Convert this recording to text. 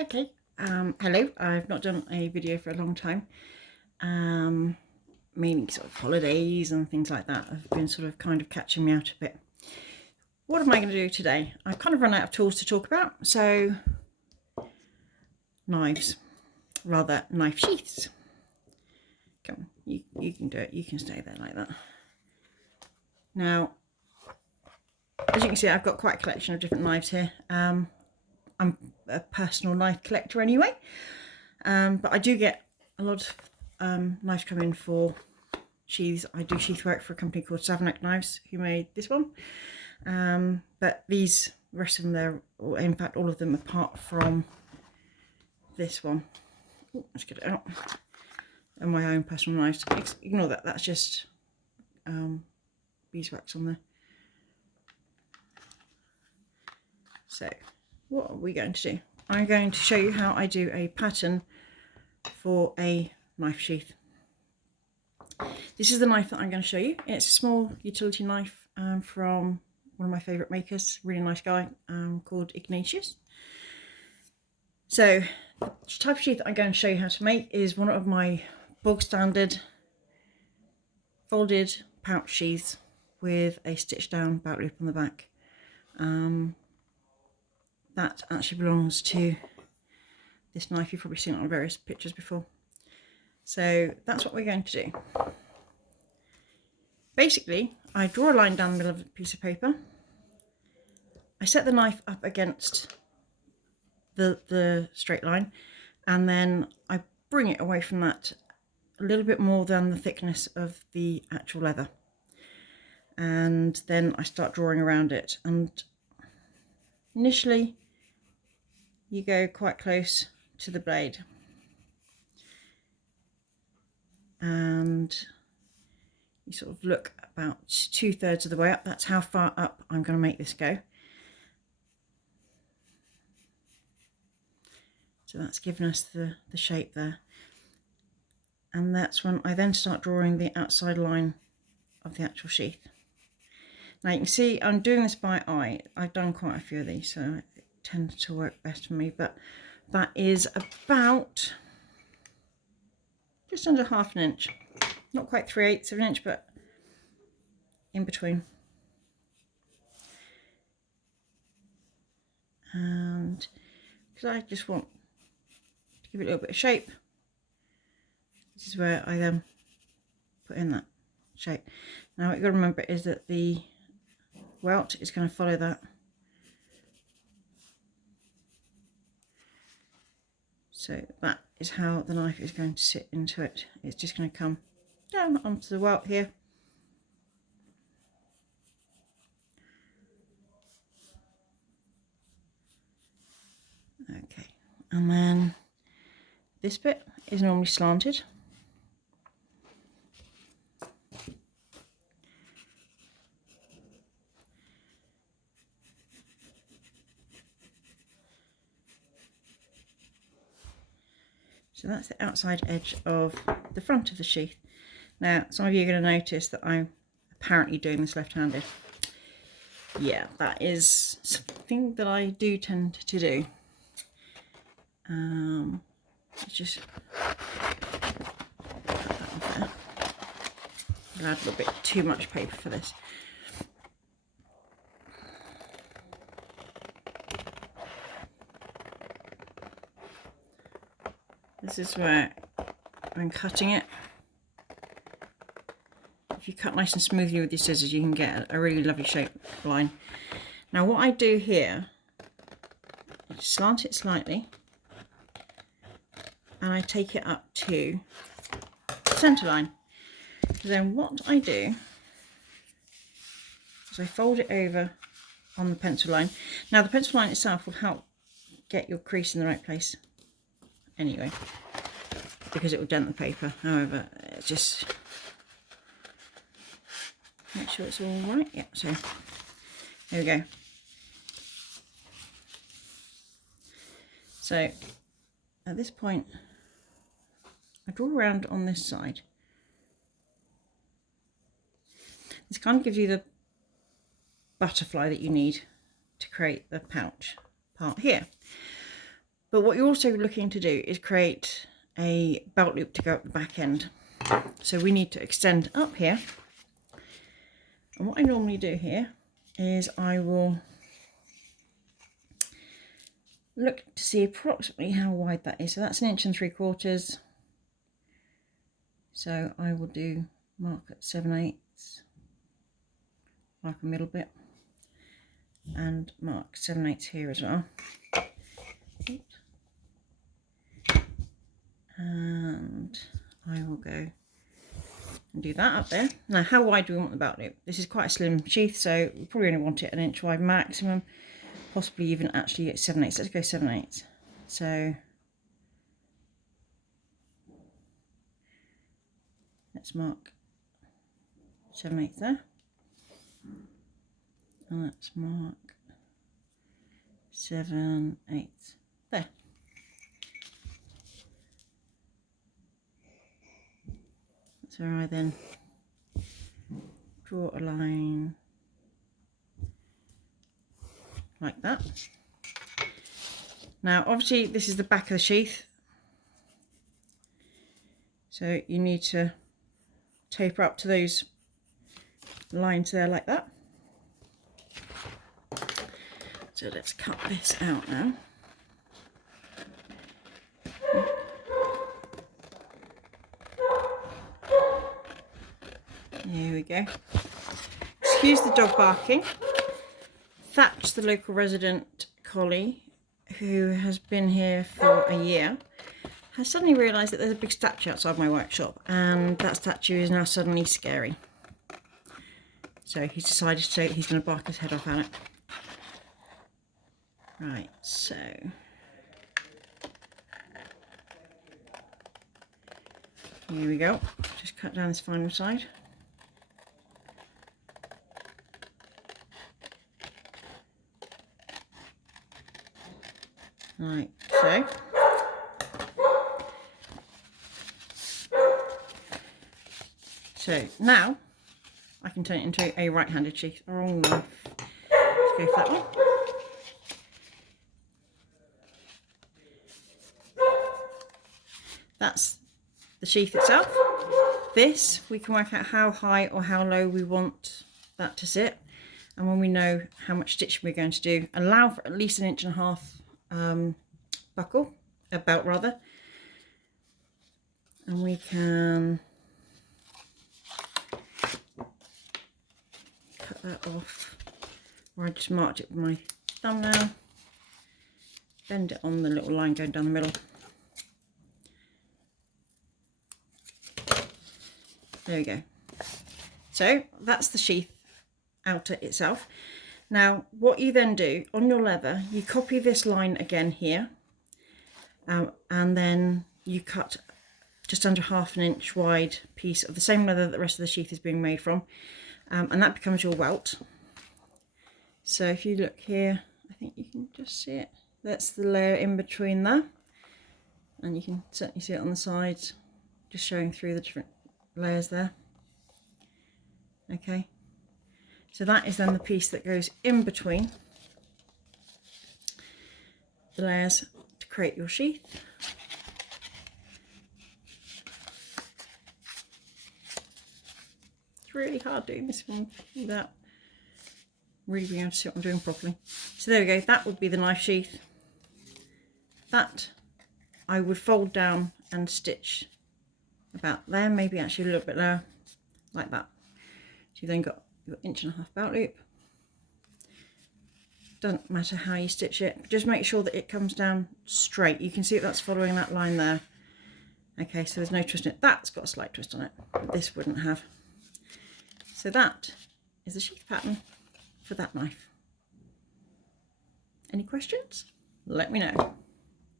Okay, hello. I've not done a video for a long time. Mainly sort of holidays and things like that have been sort of kind of catching me out a bit. What am I going to do today? I've kind of run out of tools to talk about, so knives, rather knife sheaths. Come on, you can do it. You can stay there like that. Now, as you can see, I've got quite a collection of different knives here. I'm a personal knife collector anyway, but I do get a lot of knives come in for sheaths. I do sheath work for a company called Savanac Knives, who made this one. But these, the rest of them, they're, in fact, all of them apart from this one. Ooh, let's get it out. And my own personal knives. Ignore that. That's just beeswax on there. So, what are we going to do? I'm going to show you how I do a pattern for a knife sheath. This is the knife that I'm going to show you. It's a small utility knife from one of my favourite makers, really nice guy, called Ignatius. So the type of sheath that I'm going to show you how to make is one of my bog standard folded pouch sheaths with a stitched down bout loop on the back. That actually belongs to this knife. You've probably seen it on various pictures before. So that's what we're going to do. Basically, I draw a line down the middle of a piece of paper. I set the knife up against the straight line, and then I bring it away from that a little bit more than the thickness of the actual leather. And then I start drawing around it. And initially, you go quite close to the blade. And you sort of look about 2/3 of the way up. That's how far up I'm going to make this go. So that's given us the shape there. And that's when I then start drawing the outside line of the actual sheath. Now you can see I'm doing this by eye. I've done quite a few of these, so it tends to work best for me. But that is about just under ½ inch. Not quite 3/8 of an inch, but in between. And because I just want to give it a little bit of shape, this is where I then put in that shape. Now what you've got to remember is that the welt is going to follow that. So that is how the knife is going to sit into it. It's just going to come down onto the welt here. Okay, and then this bit is normally slanted. So that's the outside edge of the front of the sheath. Now, some of you are going to notice that I'm apparently doing this left-handed. Yeah, that is something that I do tend to do. Let's just put that on there. I'll add a little bit too much paper for this. This is where, when cutting it, if you cut nice and smoothly with your scissors, you can get a really lovely shape line. Now what I do here, I slant it slightly, and I take it up to the centre line. Then what I do is I fold it over on the pencil line. Now the pencil line itself will help get your crease in the right place anyway, because it will dent the paper. However, just make sure it's all right. Yeah, so there we go. So at this point, I draw around on this side. This kind of gives you the butterfly that you need to create the pouch part here. But what you're also looking to do is create a belt loop to go up the back end. So we need to extend up here. And what I normally do here is I will look to see approximately how wide that is. So that's 1 3/4 inches. So I will do mark at 7/8, mark a middle bit, and mark 7/8 here as well. And I will go and do that up there. Now, how wide do we want the belt loop? This is quite a slim sheath, so we probably only want it 1 inch wide maximum, possibly even actually at 7/8. Let's go 7/8. So let's mark 7/8 there, and let's mark 7/8 there. So I then draw a line like that. Now obviously this is the back of the sheath, so you need to taper up to those lines there like that. So let's cut this out now. Here we go. Excuse the dog barking. Thatch, the local resident collie, who has been here for a year, has suddenly realised that there's a big statue outside my workshop, and that statue is now suddenly scary. So he's decided to say he's going to bark his head off at it. Right, so here we go. Just cut down this final side. Like so. So now I can turn it into a right-handed sheath. Wrong knife. Let's go for that one. That's the sheath itself. This, we can work out how high or how low we want that to sit. And when we know how much stitching we're going to do, allow for at least 1.5 inch buckle, a belt rather, and we can cut that off where I just marked it with my thumbnail, bend it on the little line going down the middle. There we go. So that's the sheath outer itself. Now what you then do on your leather, you copy this line again here, and then you cut just under 1/2 inch wide piece of the same leather that the rest of the sheath is being made from, and that becomes your welt. So if you look here, I think you can just see it. That's the layer in between there, and you can certainly see it on the sides, just showing through the different layers there. Okay, so that is then the piece that goes in between the layers to create your sheath. It's really hard doing this one without really being able to see what I'm doing properly. So there we go, that would be the knife sheath. That I would fold down and stitch about there, maybe actually a little bit lower, like that. So you've then got your 1.5 inch belt loop. Doesn't matter how you stitch it, just make sure that it comes down straight. You can see that's following that line there. Okay, so there's no twist in it. That's got a slight twist on it, but this wouldn't have. So that is the sheath pattern for that knife. Any questions? Let me know.